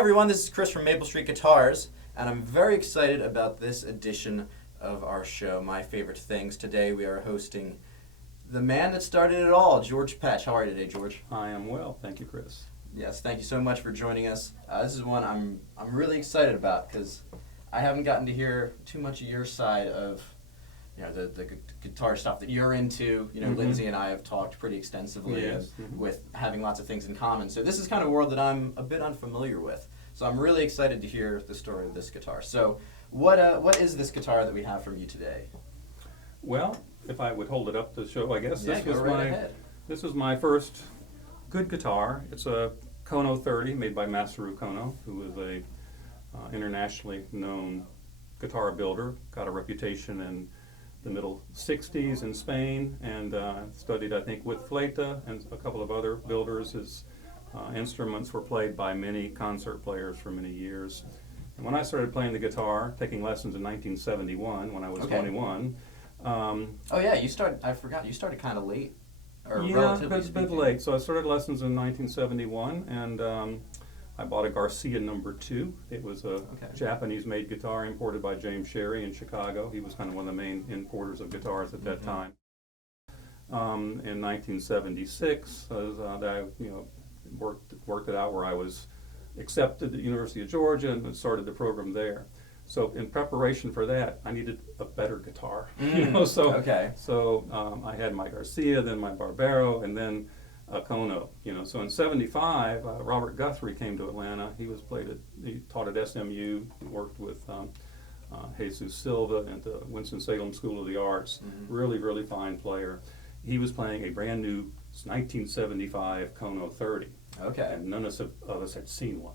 everyone, this is Chris from Maple Street Guitars, and I'm very excited about this edition of our show, My Favorite Things. Today we are hosting the man that started it all, George Petsch. How are you today, George? I am well, thank you, Chris. Yes, thank you so much for joining us. This is one I'm really excited about because I haven't gotten to hear too much of your side of the guitar stuff that you're into. Lindsay and I have talked pretty extensively with having lots of things in common. So this is kind of a world that I'm a bit unfamiliar with. So I'm really excited to hear the story of this guitar. So what is this guitar that we have from you today? Well, if I would hold it up to show, I guess this was my first good guitar. It's a Kohno 30 made by Masaru Kohno, who is a internationally known guitar builder. Got a reputation in the middle 60s in Spain, and studied, I think, with Fleta and a couple of other builders. His instruments were played by many concert players for many years. And when I started playing the guitar, taking lessons in 1971 when I was 21. I forgot, you started kind of late, or yeah, relatively a bit late. So I started lessons in 1971, and I bought a Garcia number 2. It was a Japanese-made guitar imported by James Sherry in Chicago. He was kind of one of the main importers of guitars at that time. In 1976, I worked it out where I was accepted at the University of Georgia and started the program there. So in preparation for that, I needed a better guitar. So I had my Garcia, then my Barbero, and then a Kohno. So in '75, Robert Guthrie came to Atlanta. He taught at SMU, worked with Jesus Silva at the Winston-Salem School of the Arts. Really, really fine player. He was playing a brand new 1975 Kohno 30. And none of us had seen one.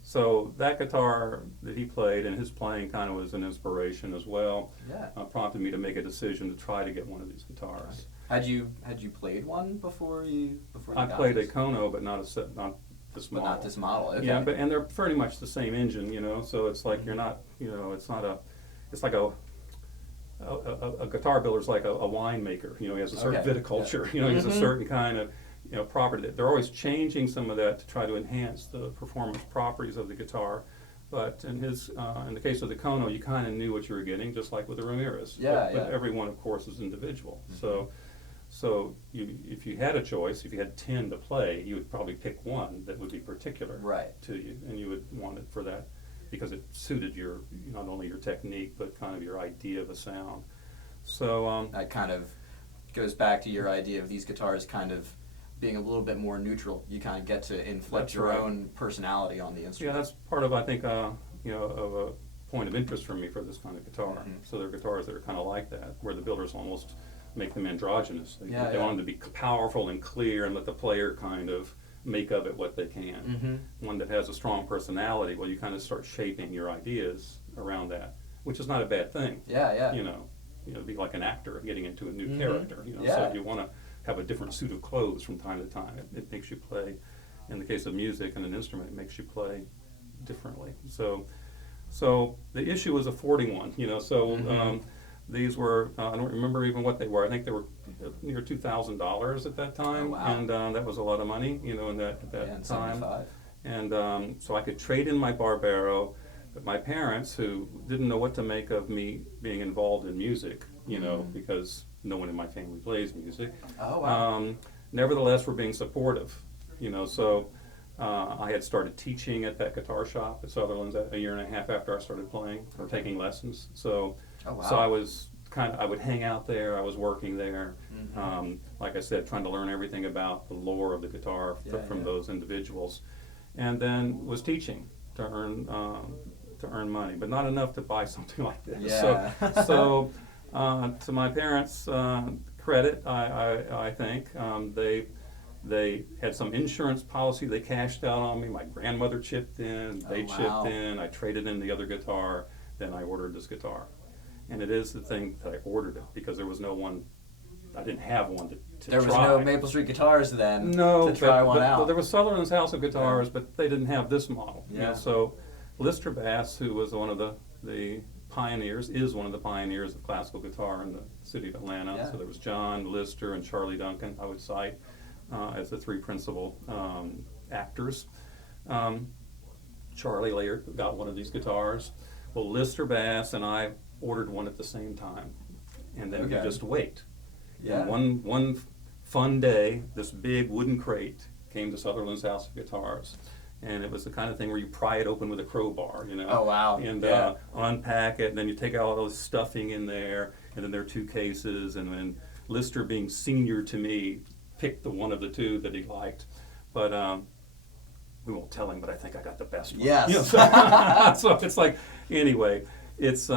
So that guitar that he played, and his playing kind of was an inspiration as well. Prompted me to make a decision to try to get one of these guitars. Had you played one before you I played a Kohno, but not this model. But not this model. Okay. Yeah, and they're pretty much the same engine. So it's like you're not. It's like a guitar builder's like a winemaker. He has a certain viticulture. He has a certain kind of property. They're always changing some of that to try to enhance the performance properties of the guitar. But in the case of the Kohno, you kind of knew what you were getting, just like with the Ramirez. But every one, of course, is individual. So if you had a choice, if you had 10 to play, you would probably pick one that would be particular to you, and you would want it for that because it suited your not only your technique but kind of your idea of a sound. So that kind of goes back to your idea of these guitars kind of being a little bit more neutral. You kind of get to inflict your own personality on the instrument. Yeah, that's part of, I think, of a point of interest for me for this kind of guitar. So there are guitars that are kind of like that, where the builders almost make them androgynous. They want them to be powerful and clear and let the player kind of make of it what they can. One that has a strong personality, well, you kind of start shaping your ideas around that, which is not a bad thing. Be like an actor getting into a new character. So you want to have a different suit of clothes from time to time. It makes you play, in the case of music and an instrument, it makes you play differently. So the issue was affording one. These were, I don't remember even what they were. I think they were near $2,000 at that time. And that was a lot of money, in that time. 75. And so I could trade in my Barbero, but my parents, who didn't know what to make of me being involved in music, because no one in my family plays music. Nevertheless, were being supportive. So I had started teaching at that guitar shop at Sutherland's a year and a half after I started playing or taking lessons. So I was I would hang out there. I was working there. Like I said, trying to learn everything about the lore of the guitar from those individuals, and then was teaching to earn money, but not enough to buy something like this. So to my parents' credit, I think they had some insurance policy they cashed out on me. My grandmother chipped in, they chipped in, I traded in the other guitar, then I ordered this guitar. And it is the thing that I ordered it because there was no one, I didn't have one to There try. was no Maple Street Guitars then to try one out. Well, there was Sutherland's House of Guitars, but they didn't have this model. So Lister Bass, who was one of the pioneers, is one of the pioneers of classical guitar in the city of Atlanta. So there was John, Lister, and Charlie Duncan, I would cite, as the three principal actors. Charlie later got one of these guitars. Well, Lister Bass and I ordered one at the same time, and then you just wait. Yeah. And one fun day, this big wooden crate came to Sutherland's House of Guitars, and it was the kind of thing where you pry it open with a crowbar, you know. Oh, wow. And Yeah. unpack it, and then you take out all this stuffing in there, and then there are two cases, and then Lister, being senior to me, picked the one of the two that he liked, but we won't tell him, but I think I got the best one. Yes. You know, so it's like, anyway, it's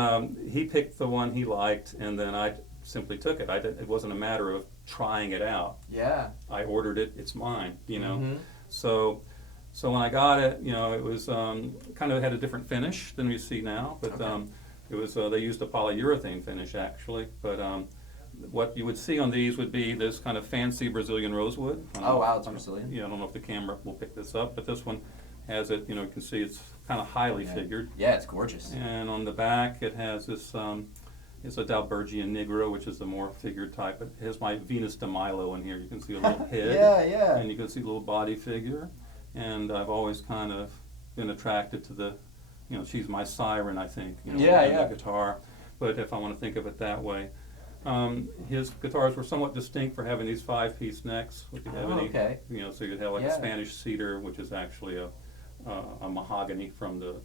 he picked the one he liked, and then I simply took it. It wasn't a matter of trying it out. Yeah. I ordered it, it's mine, you know. Mm-hmm. So when I got it, you know, it was kind of had a different finish than we see now, but Okay. it was they used a polyurethane finish actually, but what you would see on these would be this kind of fancy Brazilian rosewood. Oh, wow, it's Brazilian. Yeah, I don't know if the camera will pick this up, but this one has it, you know, you can see it's kind of highly figured. Yeah, it's gorgeous. And on the back it has this, it's a Dalbergian Negro, which is the more figured type. It has my Venus de Milo in here. You can see a little head. Yeah. And you can see a little body figure. And I've always kind of been attracted to the, you know, she's my siren, I think, you know, Yeah. the guitar. But if I want to think of it that way. His guitars were somewhat distinct for having these 5-piece necks. If you have any, okay. you know, so you'd have like a Spanish cedar, which is actually a mahogany from the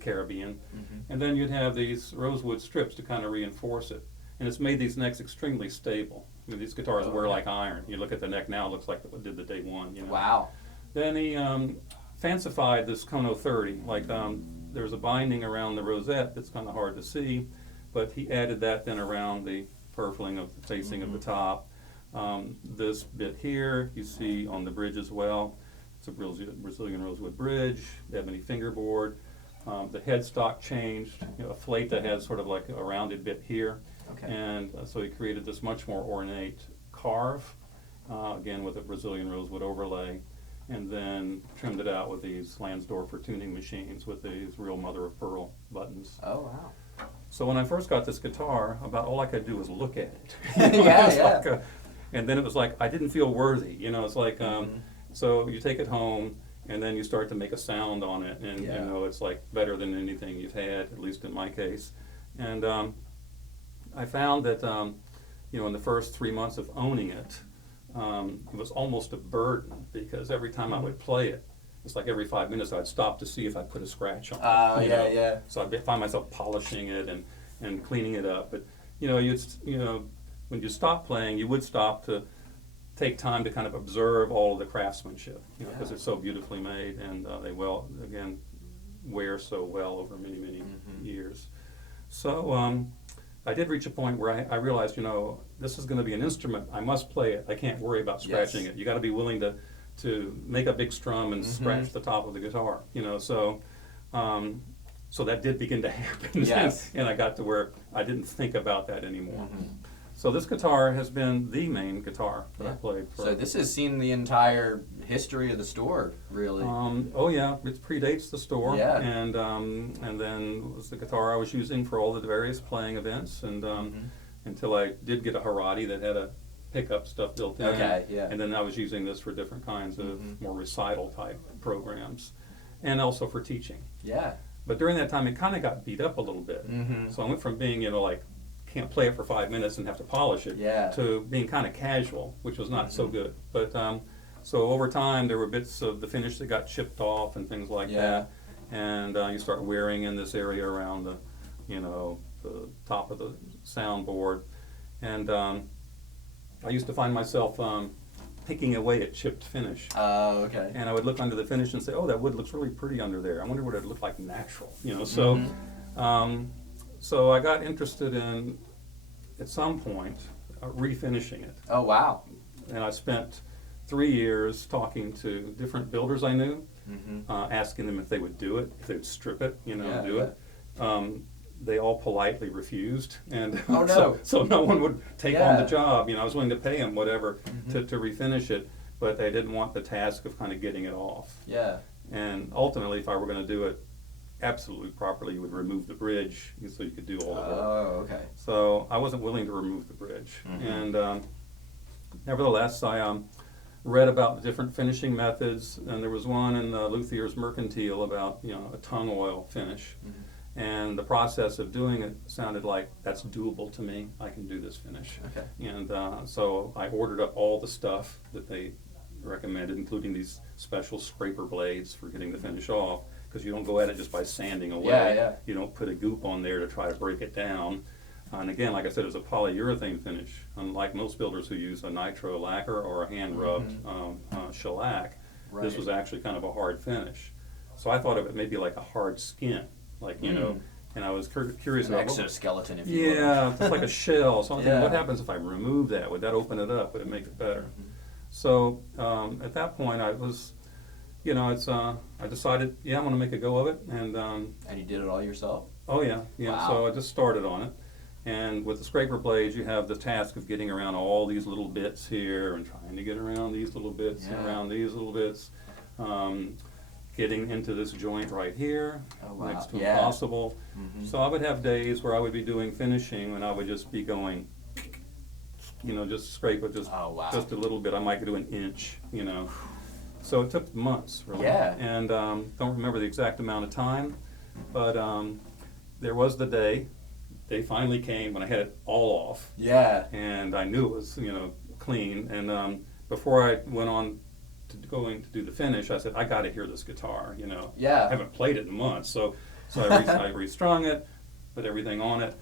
Caribbean. Mm-hmm. And then you'd have these rosewood strips to kind of reinforce it. And it's made these necks extremely stable. I mean, these guitars wear like iron. You look at the neck now, it looks like it did the day one. You know? Wow. Then he fancified this Kohno 30. Like there's a binding around the rosette that's kind of hard to see, but he added that then around the purfling of the facing of the top. This bit here you see on the bridge as well. It's a Brazilian rosewood bridge, ebony fingerboard. The headstock changed. You know, a flauta has sort of like a rounded bit here. Okay. And so he created this much more ornate carve, again with a Brazilian rosewood overlay, and then trimmed it out with these Lansdorfer tuning machines with these real mother of pearl buttons. Oh, wow. So when I first got this guitar, about all I could do was look at it. Yeah. And then it was like, I didn't feel worthy, you know, it's like, so you take it home, and then you start to make a sound on it, and you know, it's like better than anything you've had, at least in my case. And I found that, you know, in the first 3 months of owning it, it was almost a burden, because every time I would play it, it's like every 5 minutes I'd stop to see if I put a scratch on it. Yeah. So I'd find myself polishing it and cleaning it up. But you know, when you stop playing, you would stop to take time to kind of observe all of the craftsmanship, you know, because it's so beautifully made, and they wear so well over many years. So I did reach a point where I realized, you know, this is going to be an instrument. I must play it. I can't worry about scratching it. You got to be willing to make a big strum and scratch the top of the guitar, you know. So so that did begin to happen. Yes. And I got to where I didn't think about that anymore. So this guitar has been the main guitar that I played for. So this has seen the entire history of the store, really. Oh yeah, it predates the store. Yeah. And then it was the guitar I was using for all the various playing events, and until I did get a Harati that had a pickup stuff built in. Okay, yeah. And then I was using this for different kinds of more recital type programs, and also for teaching. Yeah. But during that time, it kind of got beat up a little bit. So I went from being, you know, like, can't play it for 5 minutes and have to polish it, to being kind of casual, which was not so good. But so over time, there were bits of the finish that got chipped off and things like that, and you start wearing in this area around the, you know, the top of the soundboard, and I used to find myself picking away at chipped finish. Oh, okay. And I would look under the finish and say, oh, that wood looks really pretty under there. I wonder what it would look like natural, you know. So. So I got interested in, at some point, refinishing it. Oh, wow. And I spent 3 years talking to different builders I knew, asking them if they would do it, if they would strip it, you know, do it. They all politely refused, and oh, no. so no one would take on the job. You know, I was willing to pay them whatever to refinish it, but they didn't want the task of kind of getting it off. Yeah. And ultimately, if I were going to do it absolutely properly, you would remove the bridge so you could do all the work. Oh, okay. So I wasn't willing to remove the bridge, and nevertheless, I read about the different finishing methods, and there was one in Luthier's Mercantile about, a tongue oil finish. Mm-hmm. And the process of doing it sounded like that's doable to me. I can do this finish. Okay. And so I ordered up all the stuff that they recommended, including these special scraper blades for getting the finish off, because you don't go at it just by sanding away. Yeah. You don't put a goop on there to try to break it down. And again, like I said, it was a polyurethane finish. Unlike most builders who use a nitro lacquer or a hand-rubbed shellac, Right. this was actually kind of a hard finish. So I thought of it maybe like a hard skin, like, and I was curious An about exoskeleton, if you will. yeah, it's like a shell. So I'm thinking, Yeah. what happens if I remove that? Would that open it up? Would it make it better? Mm-hmm. So at that point, I was, I decided, I'm going to make a go of it, and And you did it all yourself? oh yeah. Wow. So I just started on it, and with the scraper blades, you have the task of getting around all these little bits here, and trying to get around these little bits and around these little bits, getting into this joint right here, Oh, wow. next to Yeah. impossible. Mm-hmm. So I would have days where I would be doing finishing, and I would just be going, just scrape it just Oh, wow. just a little bit. I might do an inch, So it took months, really. Yeah. And don't remember the exact amount of time, but there was the day. They finally came when I had it all off, Yeah. and I knew it was, clean. And before I went on to going to do the finish, I said, I got to hear this guitar. Yeah. I haven't played it in months, so I restrung it, put everything on it,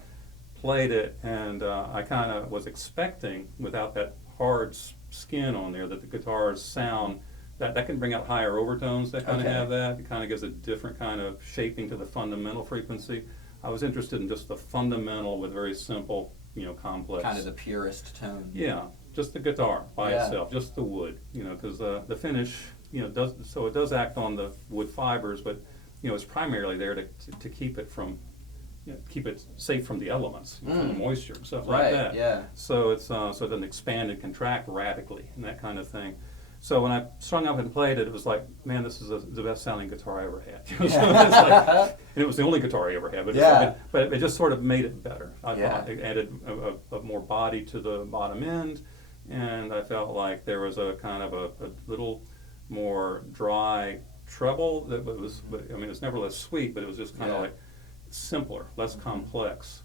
played it, and I kind of was expecting, without that hard skin on there, that the guitar's sound that can bring out higher overtones. That kind of Okay. have that. It kind of gives a different kind of shaping to the fundamental frequency. I was interested in just the fundamental with very simple, complex. Kind of the purest tone. Yeah, just the guitar by Yeah. itself, just the wood, because the finish, it does act on the wood fibers, but it's primarily there to keep it from, keep it safe from the elements, from the moisture and stuff like Right, that. yeah. So it's so it doesn't expand and contract radically and that kind of thing. So when I strung up and played it, it was like, man, this is the best sounding guitar I ever had. So it's like, and it was the only guitar I ever had, but it just sort of made it better. I thought it added a more body to the bottom end, and I felt like there was a kind of a little more dry treble that was, it's never less sweet, but it was just kind of like simpler, less complex.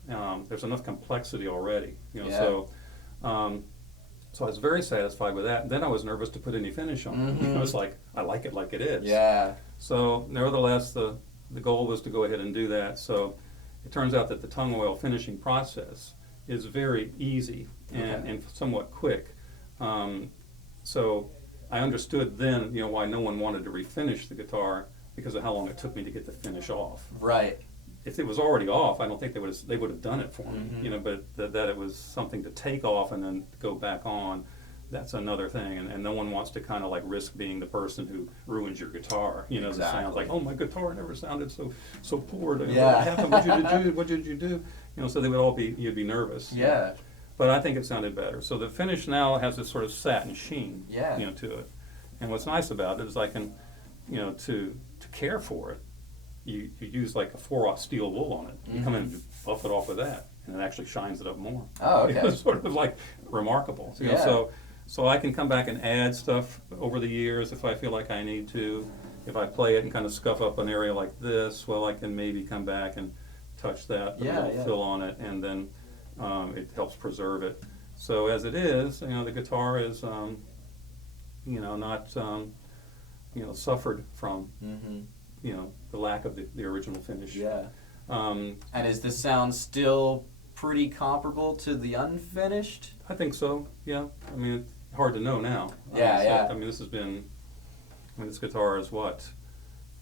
There's enough complexity already, so I was very satisfied with that. And then I was nervous to put any finish on it. I was like, I like it like it is. Yeah. So nevertheless, the goal was to go ahead and do that. So it turns out that the tongue oil finishing process is very easy and somewhat quick. So I understood then, why no one wanted to refinish the guitar, because of how long it took me to get the finish off. Right. If it was already off, I don't think they would have done it for me. But that it was something to take off and then go back on, that's another thing. And no one wants to kind of like risk being the person who ruins your guitar. That sounds like, oh, my guitar never sounded so poor. What happened? What did you do? So they would all you'd be nervous. Yeah. But I think it sounded better. So the finish now has this sort of satin sheen, to it. And what's nice about it is I can, to care for it, you use like a 4/0 steel wool on it. You come in and buff it off with that, and it actually shines it up more. Oh, okay. It's sort of like remarkable. So I can come back and add stuff over the years if I feel like I need to. If I play it and kind of scuff up an area like this, well, I can maybe come back and touch that, put a little fill on it, and then it helps preserve it. So as it is, the guitar is, not, suffered from, the lack of the original finish. Yeah. And is the sound still pretty comparable to the unfinished? I think so, yeah. It's hard to know now. This has been, this guitar is what?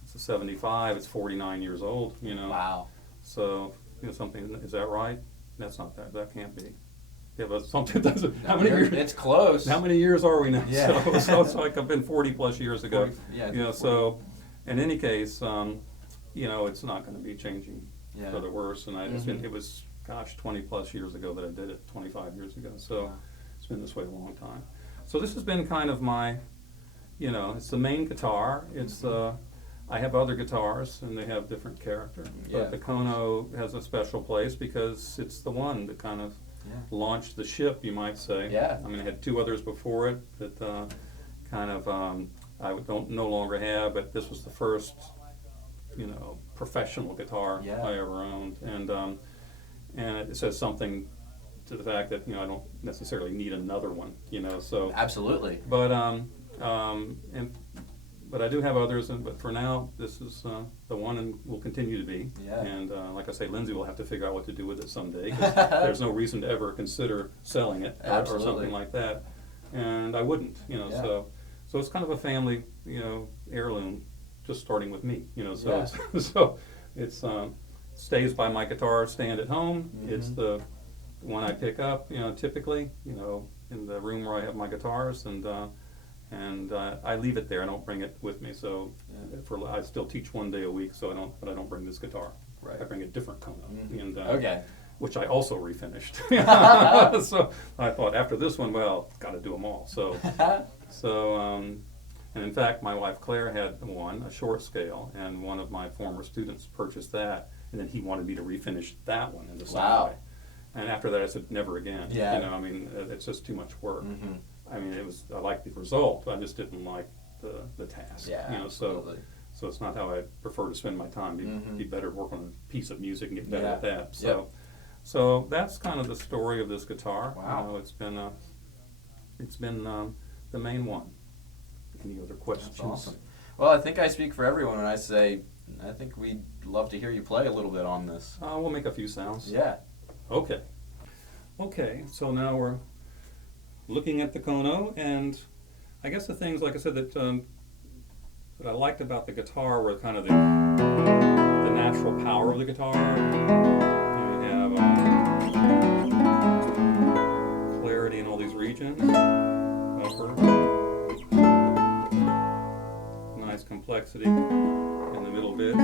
It's a 75, it's 49 years old, Wow. So, something, is that right? That's not that can't be. Yeah, but something doesn't, It's close. How many years are we now? Yeah. So it's like I've been 40 plus years ago. 40. So in any case, it's not going to be changing for the worse. And it was, 20 plus years ago that I did it, 25 years ago. So it's been this way a long time. So this has been kind of my, it's the main guitar. It's I have other guitars and they have different character. But the Kohno has a special place because it's the one that kind of launched the ship, you might say. Yeah. I had two others before it that kind of I don't no longer have, but this was the first, professional guitar I ever owned, and it says something to the fact that I don't necessarily need another one, so Absolutely. but but I do have others, but for now this is the one, and will continue to be. Yeah. And like I say, Lindsay will have to figure out what to do with it someday, 'cause there's no reason to ever consider selling it or something like that, and I wouldn't, so it's kind of a family, heirloom, just starting with me, so it's stays by my guitar stand at home. It's the one I pick up, typically, in the room where I have my guitars, and I leave it there. I don't bring it with me. So I still teach 1 day a week, but I don't bring this guitar. Right. I bring a different Kohno, and Okay. which I also refinished. So I thought after this one, well, got to do them all. And in fact, my wife Claire had one, a short scale, and one of my former students purchased that, and then he wanted me to refinish that one in the same way. And after that, I said, never again. Yeah. It's just too much work. I liked the result, I just didn't like the task. Yeah, absolutely. So it's not how I prefer to spend my time. Be better work on a piece of music and get better at that. So that's kind of the story of this guitar. Wow. It's been the main one. Any other questions? That's awesome. Well, I think I speak for everyone when I say I think we'd love to hear you play a little bit on this. We'll make a few sounds. Yeah. Okay, so now we're looking at the Kohno, and I guess the things, like I said, that I liked about the guitar were kind of the natural power of the guitar. You have clarity in all these regions, upper, nice complexity in the middle bits.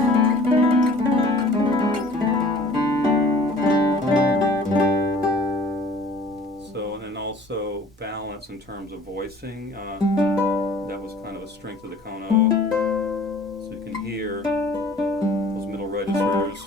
Also balance in terms of voicing. That was kind of a strength of the Kohno. So you can hear those middle registers